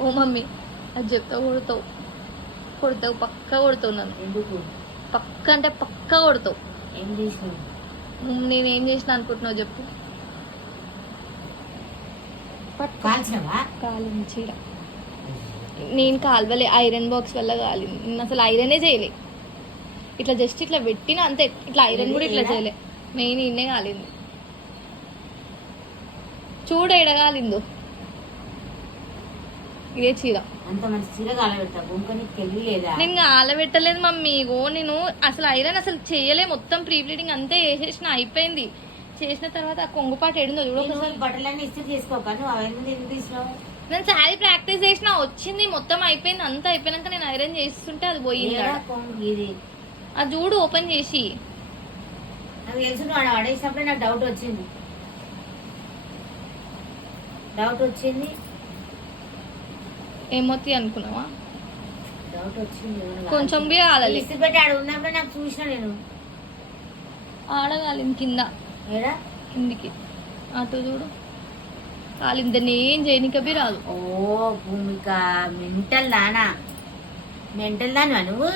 ఓ mummy అది చెప్తా కొడతావు కొడతావు పక్కా కొడతావు నన్ను. ఎందుకు? పక్క అంటే పక్కా కొడతావు. ఏం చేసినావు? నేనేం చేసిన అనుకుంటున్నావు చెప్పు. కాల్చినవా? కాలింది చీర. నేను కాల్వలే, ఐరన్ బాక్స్ వల్ల కాలింది. నేను అసలు ఐరనే చేయలే, ఇట్లా జస్ట్ ఇట్లా పెట్టిన అంతే. ఇట్లా ఐరన్ కూడా ఇట్లా చేయలే, మెయిన్ ఇన్నే కాలింది. చూడు ఎడగాలిందో. ఇదే చీర. అంత మంచి చీర కాలబెడతా బొంకని తెలియలేదా? నేను కాలబెట్టలేదు మమ్మీ. ఇగో నేను అసలు ఐరన్ అసలు చేయలే, మొత్తం ప్రీ బ్లీడింగ్ అంతే వేసేసిన, అయిపోయింది. చేసిన తర్వాత ఆ కొంగుపాటు ఎడుందో చూడు ఒకసారి. బట్టలన్నీ ఇస్త్రీ చేసుకోక నువ్వు అవన్నీ ఎందుకు తీసినావు? నేను శారీ ప్రాక్టీస్ చేసిన, వచ్చింది మొత్తం అయిపోయింది. అంతా అయిపోయినాక నేను ఐరన్ చేస్తుంటే అది పోయింది. ఇది అది చూడు ఓపెన్ చేసి. నాకు తెలుసు నువ్వు ఆడేసినప్పుడే నాకు డౌట్ వచ్చింది. ఏమొత్తి అనుకున్నావా? డౌట్ వచ్చింది. కొంచెం బి ఆడాలి. ఇసిపెట్టి ఆడ ఉన్నప్పుడే నాకు చూసిన నేను. ఆడగాలి కింద, ఏడా కిందికి అటు చూడు కాలింది. ఏం చేయనిక బి రాదు. ఓ భూమిక మెంటల్ దానా, మెంటల్ దానివా నువ్వు?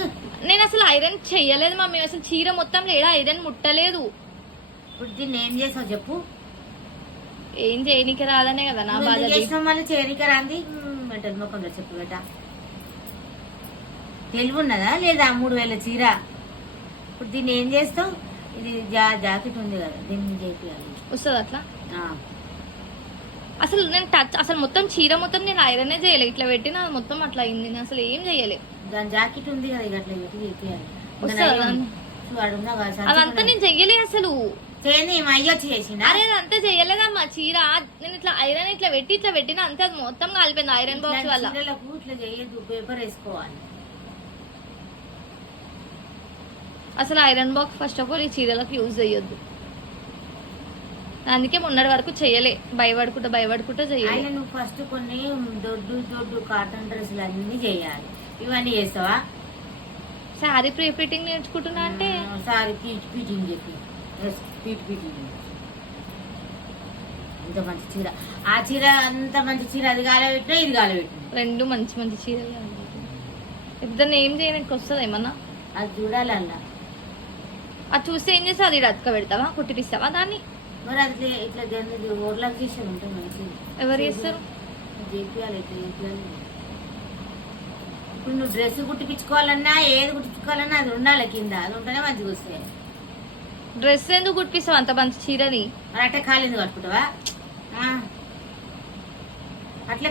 నేను అసలు ఐరన్ చెయ్యలేదు మమ్మీ. అసలు చీర మొత్తం లేడా ఐరన్ ముట్టలేదు. ఇప్పుడు దీన్ని ఏం చేసావు చెప్పు? ఏం చేయనిక రాదనే కదా నా బాధ. మళ్ళీ చేయనిక రాంది మెంటల్ మొక్కలో చెప్పు బేట. తెలివి ఉన్నదా లేదా? 3000 చీర. ఇప్పుడు దీన్ని ఏం చేస్తావు? ఇది జాకెట్ ఉంది కదా, దీన్ని చేయాలి. వస్తుంది అట్లా. అసలు నేను అసలు మొత్తం చీర మొత్తం నేను ఐరనే చేయలేదు. ఇట్లా పెట్టిన మొత్తం అట్లా అయింది. నేను అసలు ఏం చేయలేదు. దాని జాకెట్ ఉంది కదా, ఇక అట్లా పెట్టి చేయాలి. అదంతా నేను చెయ్యలే అసలు. అరే అదంతా చెయ్యలేదమ్మా. చీర నేను ఇట్లా ఐరన్ ఇట్లా పెట్టిన అంతే, అది మొత్తం కాలిపోయింది ఐరన్ బాక్స్ వల్ల. ఇట్లా చేయొద్దు, పేపర్ వేసుకోవాలి. అసలు iron box first of all ఈ చీరలకు యూజ్ చేయొద్దు. అందుకే మొన్నటి వరకు చెయ్యలే, భయపడుకుంటా చెయ్యాలి. నువ్వు ఫస్ట్ కొన్ని దొడ్డు కాటన్ డ్రెస్సులు అన్ని చేయాలి. ఇవన్నీ చేస్తావా? శారీ ప్రీ ఫిట్టింగ్ నేర్చుకుంటున్నా అంటే సారీ ఫిట్టింగ్ చెప్పి ఇంత మంచి చీర, ఆ చీర అంత మంచి చీర, అది కాలబెట్టినా ఇది కాలబెట్టినా రెండు మంచి మంచి చీరలు. ఇద్దరిని ఏం చేయడానికి వస్తుంది ఏమన్నా? అది చూడాలి అలా. అది చూస్తే ఏం చేస్తావు? అది అతక పెడతావా, కుట్టిపిస్తావా దాన్ని? మరి అది ఇట్లా జనరల్ ఓవర్లాక్ చేసి ఉంటుంది మంచిది. ఎవరు చేస్తారు? చేపియాలి, ఇట్లా చేపియాలి. ఇప్పుడు నువ్వు డ్రెస్ కుట్టిపించుకోవాలన్నా ఏది కుట్టించుకోవాలన్నా అది ఉండాలి కింద, అది ఉంటేనే మంచిగా వస్తాయి. డ్రెస్ ఎందుకు కుట్టిపిస్తావు అంత మంచి చీరని? మరి అట్టే ఖాళీ కట్టుకుంటావా? అట్లా